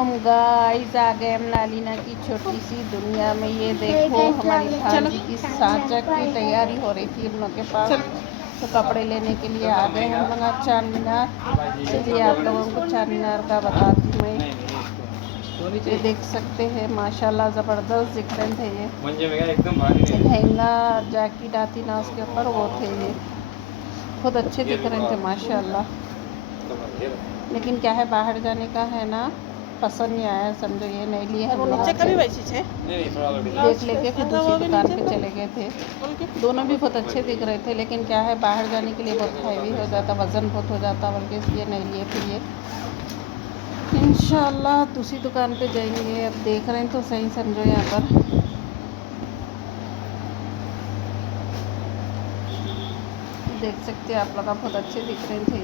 वालेकुम गाइस, आ गए हम नालीना की छोटी सी दुनिया में। ये देखो हमारी भांजी की साचक की तैयारी हो रही थी हम लोग के पास, तो कपड़े लेने के लिए आ गए हम लोग आज चार मीनार। चलिए आप लोगों को चार मीनार का बताती मैं। ये देख सकते हैं माशाल्लाह ज़बरदस्त दिख रहे थे। ये लहंगा जैकेट आती ना उसके ऊपर वो थे, ये बहुत अच्छे दिख रहे थे माशाल्लाह। लेकिन क्या है बाहर जाने का है ना, पसंद नहीं आया, समझो ये नहीं लिए हम लोग। देख लेके फिर दूसरी दुकान पे चले गए थे। दोनों भी बहुत अच्छे दिख रहे थे, लेकिन क्या है बाहर जाने के लिए बहुत हैवी हो जाता, वज़न बहुत हो जाता, बल्कि इसलिए नहीं लिए फिर ये। इंशाल्लाह दूसरी दुकान पे जाएंगे। अब देख रहे हैं तो सही, समझो यहाँ पर देख सकते हैं आप लोग, बहुत अच्छे दिख रहे थे।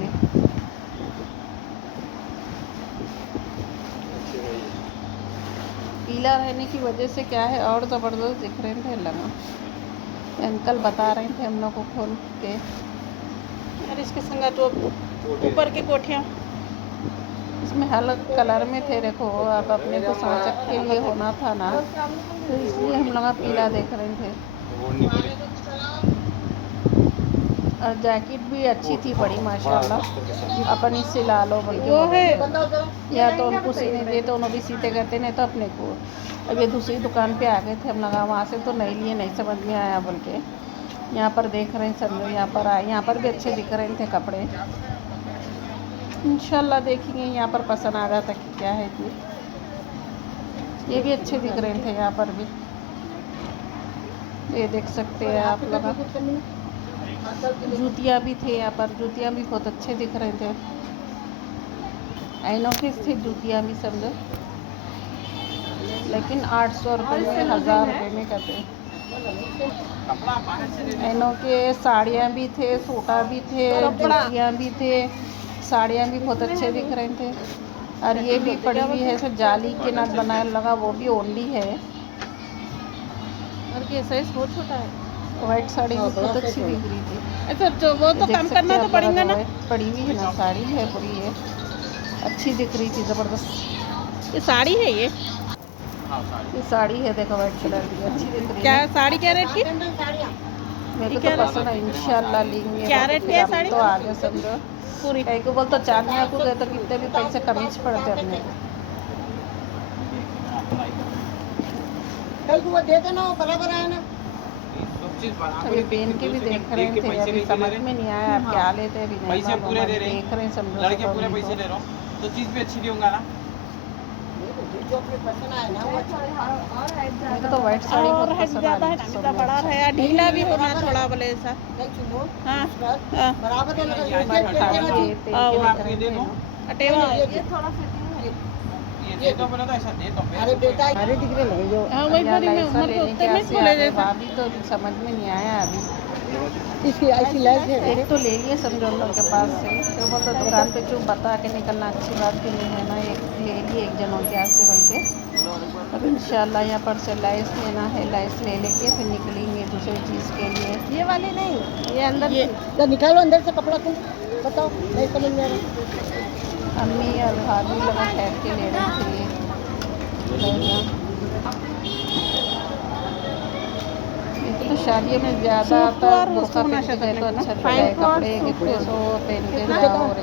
पीला रहने की वजह से क्या है और ज़बरदस्त दिख रहे थे लगा। अंकल बता रहे थे हम लोग को खोल के। और इसके संग तो ऊपर के कोठियाँ इसमें हल्क कलर में थे। देखो अब अपने को साचक के लिए होना था ना, तो इसलिए हम लोग पीला देख रहे थे। और जैकेट भी अच्छी थी बड़ी माशाल्लाह। अपन ही सिला लो बोल के वो है, या तो उनको सीने दे तो उन्होंने भी सीते करते, नहीं तो अपने को। अब ये दूसरी दुकान पे आ गए थे हम लगा, वहाँ से तो नहीं लिए, नहीं समझ में आया बोल के यहाँ पर देख रहे हैं समझो। यहाँ पर आए, यहाँ पर भी अच्छे दिख रहे थे कपड़े। इंशाल्लाह देखेंगे यहाँ पर पसंद आ जाता कि क्या है ये भी अच्छे दिख रहे थे यहाँ पर भी। ये देख सकते हैं आप लोग। जूतियाँ भी थे यहाँ पर, जूतियाँ भी बहुत अच्छे दिख रहे थे। आइनोक्स थे जूतियाँ भी समझो, लेकिन 800 रुपये में 1000 रुपये में कहते। आइनों के साड़ियाँ भी थे, सूटा भी थे, जूतियाँ भी थे। साड़ियाँ भी बहुत अच्छे दिख रहे थे। और ये भी पड़ी हुई है सब जाली के नाथ बनाया लगा, वो भी ओनली है। और ये साइज बहुत छोटा है। वाइट साड़ी भी बहुत अच्छी दिख रही थी। अच्छा तो वो तो कम करना तो पड़ेगा ना। पड़ी हुई है ना साड़ी है पूरी, ये अच्छी दिख रही थी ज़बरदस्त। ये साड़ी है, ये साड़ी है देखो वाइट कलर की, अच्छी दिख रही क्या है। साड़ी क्या रेट की? मेरे को तो पसंद है, इंशाल्लाह लेंगे। क्या रेट की है साड़ी? तो आगे समझो पूरी कहीं को बोलते चांदनी को गए तो कितने भी पैसे कमी पड़ते अपने को। दे देना बराबर है ना। अभी पेन के भी देख रहे थे, अभी समझ में नहीं आया आप क्या लेते, अभी नहीं पैसे पूरे दे रहे हैं, देख रहे हैं समझो। लड़के पूरे पैसे ले रहा हूँ तो चीज़ भी अच्छी दूंगा ना। जो अपने पसंद आए ना वो मुझे तो वाइट साड़ी और बहुत है पसंद ज़्यादा है ना, मीठा बड़ा है, ढीला भी होना थोड़ा बोले ऐसा। हाँ हाँ बराबर ये अटेवा ये तो बोला था ऐसा दे तो अरे बेटा अरे दिख रहे नहीं जो हाँ वही भरी में उम्र के उत्ते में खोले जैसा। अभी तो समझ में नहीं आया अभी। इसकी ऐसी लैस है। एक तो ले लिए समझो उन लोग के पास से, तो बोलते दुकान पे चुप बता के निकलना अच्छी बात भी नहीं है ना। एक ले लिए एक जनों के हाथ से बोल के। अब इंशाल्लाह यहाँ पर से लाइस लेना है, लाइस ले लेके फिर निकलेंगे दूसरी चीज़ के लिए। ये वाली नहीं, ये अंदर ये निकालो अंदर से कपड़ा, तुम बताओ नहीं समझ में आ रहा। अम्मी और भाभी लोग ठहर के ले रहे थे ये तो शादियों में ज़्यादा आता है, बुर्का पहन के गए तो अच्छा लगता है। कपड़े कितने सो पहन के जाओ और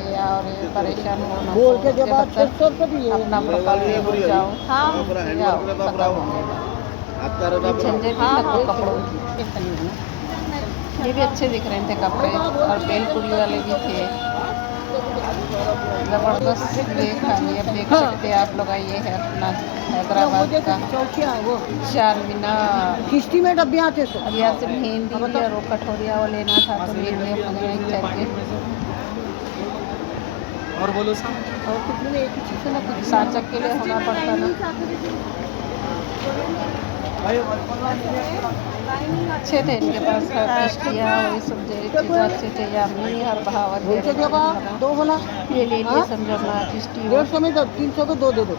ये परेशान हो ना बोल के जब आप 600 रुपये भी है अपना प्रोफाइल में जाओ। हाँ झंझट लगो कपड़ों की। ये भी अच्छे दिख रहे थे कपड़े, और बेलपुरी वाले भी थे ज़बरदस्त। देखा ये अब देख सकते हैं आप लोग। ये है अपना हैदराबाद का चौकिया वो चार मीनार। किश्ती में डब्बे आते तो अब यहाँ से मेहंदी और वो कटोरिया वो लेना था, तो ले लिया हम लोग यहीं करके। और बोलो सर, और कितने में एक ही चीज़ ना कुछ साचक के लिए होना पड़ता ना। अच्छे थे इनके पास, पेस्ट्रियाँ वही सब चीज़ें अच्छे थे। या अम्मी हर भावत बोल के जब आप दो बोला ये ले लिए समझो अपना पेस्ट्री। 150 में 300 को दो दे दो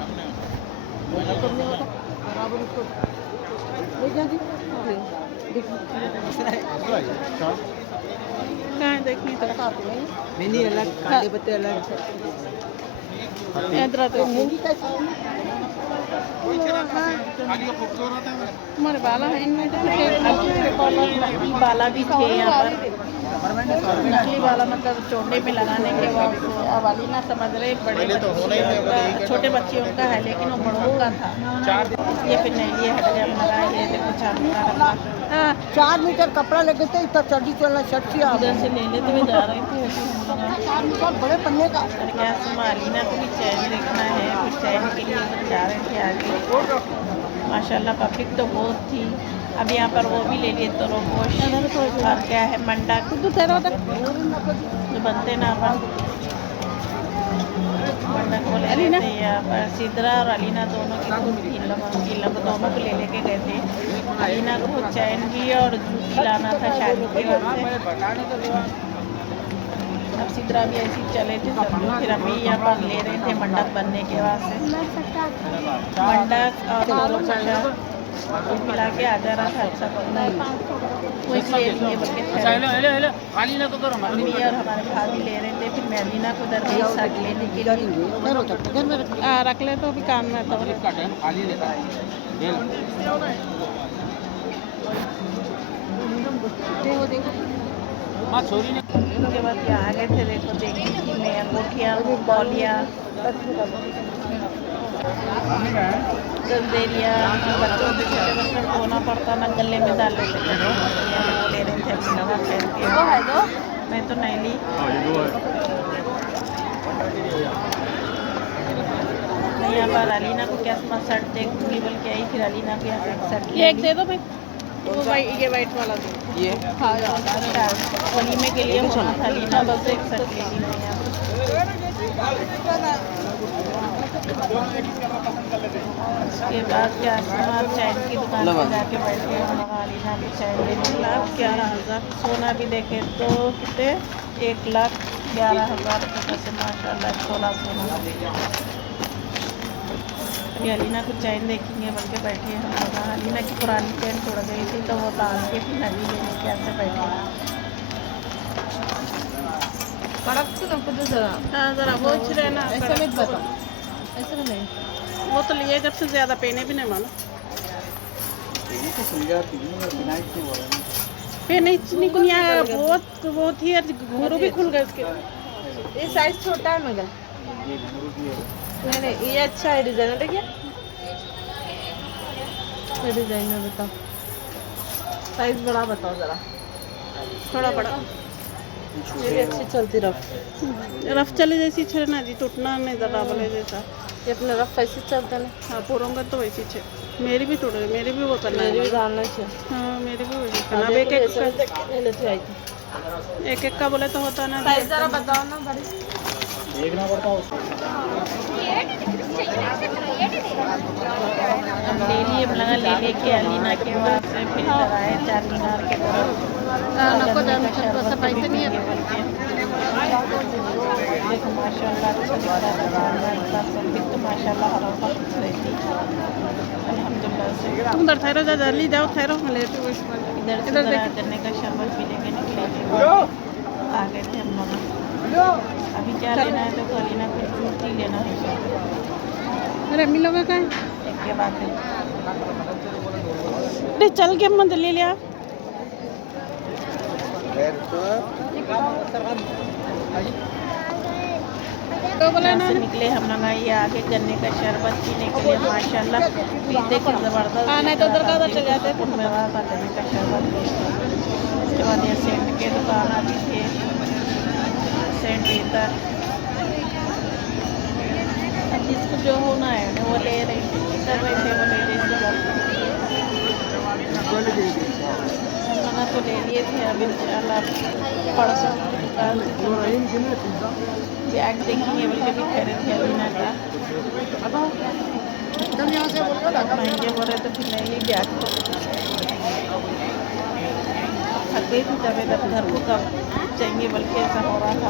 बराबर उसको ले जाती। कहाँ देखनी तो साथ में नहीं अलग, काले पत्ते अलग। इधर तो महंगी कैसे हमारे बाला है इनमें तो नकली बाला भी थे यहाँ पर। नकली बाला मतलब चोंडे में लगाने के बाद वाली ना समझ रहे बड़े बच्चे छोटे बच्चियों का है, लेकिन वो बड़ों का था। ये फिर नहीं लिए हट गया लगा ये देखो 4 मीटर अपना। हाँ 4 मीटर कपड़ा लगे थे इतना चढ़ी चलना शर्ट की उधर से ले लेते हुए जा रहे थे। 4 मीटर बड़े पन्ने का क्या संभालीना को भी चैन देखना है, फिर चैन के लिए जा रहे थे आगे। माशाल्लाह पब्लिक तो बहुत थी। अब यहाँ पर वो भी ले लिए तो रोगोश और क्या है मंडा जो बनते ना अपन मंडा को ले लेते हैं। यहाँ पर सिद्रा और अलीना दोनों की लोग दोनों को ले लेके गए थे। अलीना को चैन भी और जूती लाना था शादी के वक्त। अब सिद्रा भी ऐसे ही चले थे सब लोग। फिर अभी यहाँ पर ले रहे थे मंडप बनने के वास्ते। मंडप और कुल मिला के आ जा रहा था अच्छा बनना वही ले लिए बल्कि मम्मी और हमारे भाभी ले रहे थे। फिर मैं अलीना को उधर गई शर्ट लेने के लिए। रख ले तो अभी काम में था। उसके बाद यहाँ आ गए थे देखो देखी थी मैं अंगूठियाँ बौलियाँ गंदेरिया बच्चों के छोटे बच्चों को धोना पड़ता ना गले में डाल लेते थे। वो ले रहे थे अपनी नवा पहन के। वो है दो मैं तो नहीं ली। यहाँ पर अलीना को क्या शर्ट देखूंगी बोल के आई। फिर अलीना को यहाँ से शर्ट ये एक दे दो भाई। वो ये वाइट वाला दो ये हाँ वलीमे के लिए होना था अलीना बस एक शर्ट ले ली मैंने। उसके बाद क्या चैन की दुकान पर जाके बैठे हम लोग अलीना की चैन लेने। 1,11,000 सोना भी देखे तो कितने 1,11,000 रुपये का से माशाल्लाह 16 सोना। अभी अलीना को चैन देखेंगे बोल के बैठे हम लोग। अलीना की पुरानी चैन तोड़ गई थी तो वो डाल के फिर नदी लेने के ऐसे बैठे। हाँ ज़रा वो रहना ऐसे में बताओ ऐसे में नहीं वो तो लिए जब से ज़्यादा पहने भी नहीं मानो पहने इतनी कुनिया बहुत ही घुंघरू भी खुल गए उसके। ये साइज छोटा है मगर नहीं ये अच्छा है डिजाइनर है क्या डिजाइनर बताओ साइज बड़ा बताओ ज़रा थोड़ा बड़ा ये भी अच्छी चलती रफ चले जैसी छेना जी टूटना नहीं ज़्यादा बोले जैसा। ये अपना रफ ऐसे चलता है हाँ पूरों का तो वैसी छे। मेरी भी टूट गई मेरी भी वो करना मेरी भी डालना चाहिए। हाँ मेरी भी वैसी करना। अब एक एक का बोले तो होता ना। साइज ज़रा बताओ ना बड़ी देखना पड़ता है अब ले लिए लगा ले लेके अलीना के बाद से फिर इधर आए 4 मीनार के तरफ। पैसे नहीं है देखो माशाल्लाह अच्छा दिख रहा है सब तो माशाल्लाह हर वक्त रहती अल्हम्दुलिल्लाह से। तुम उधर ठहरो जा जल्दी जाओ ठहरो मैं लेती हूँ इधर से गन्ने का शरबत पी लेके निकले आ गए थे हम लोग। अभी क्या लेना है तो अलीना को जूती लेना है। अरे अम्मी लोग का एक के बाद चल के मत ले लिया तो बोला ना निकले हम लोग ये आगे गन्ने का शरबत पीने के लिए माशाल्लाह पीते के ज़बरदस्त। नहीं तो उधर का चले जाते तो मैं रहा था गन्ने का शरबत। उसके बाद ये सेंट के दुकान आती थी सेंट इधर जिसको जो होना है वो ले रहे थे इधर बैठे वो ले रहे थे तो ले लिए थे। अभी इंशाल्लाह परसों की दुकान से बैग देखेंगे बल्कि भी खरीद थे अलीना का महंगे बोले तो फिर नहीं ली बैग को थक गई थी तबीयत अब घर को कब चाहिए बल्कि ऐसा हो रहा था।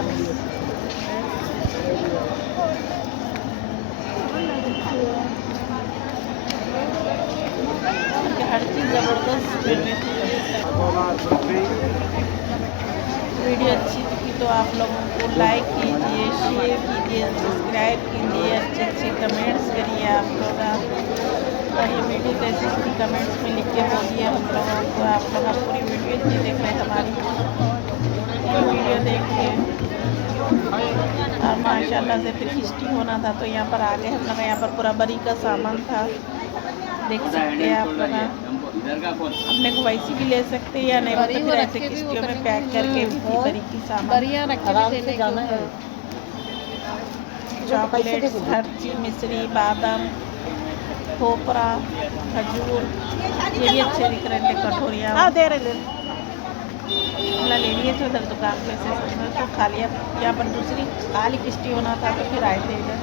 हर चीज़ ज़बरदस्त वीडियो अच्छी थी तो आप आप लोगों को लाइक कीजिए, शेयर कीजिए, सब्सक्राइब कीजिए, अच्छे कमेंट्स करिए आप लोग। और ये वीडियो कैसी थी कमेंट्स में लिख के बोलिए हम लोगों को। आप लोग पूरी वीडियो नहीं देख रहे हमारी, ये वीडियो देख के। और माशाल्लाह से फिर हिस्ट्री होना था तो यहाँ पर आ गए हम लोग। यहाँ पर पूरा बरी का सामान था, देख सकते हैं आप लोग। अपने को वैसी भी ले सकते हैं या नहीं, तो फिर ऐसे किस्तियों में पैक करके भी बरी की सामान, बढ़िया रखे आराम भी से देने जाना है। चॉकलेट्स, हर चीज़, मिश्री, बादाम, खोपरा, खजूर, ये भी अच्छे दिख रहे थे। कटोरियाँ हाँ दे रहे हमला ले लिए थे उधर दुकान पे से, समझ तो खा लिया। यहाँ पर दूसरी खाली किस्ती होना था तो फिर आए थे इधर।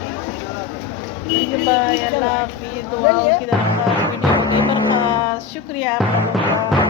ठीक है, बाय, अल्लाह हाफिज़। दुआ की तरफ वीडियो हो गई बर्खास्त। शुक्रिया आप लोगों का।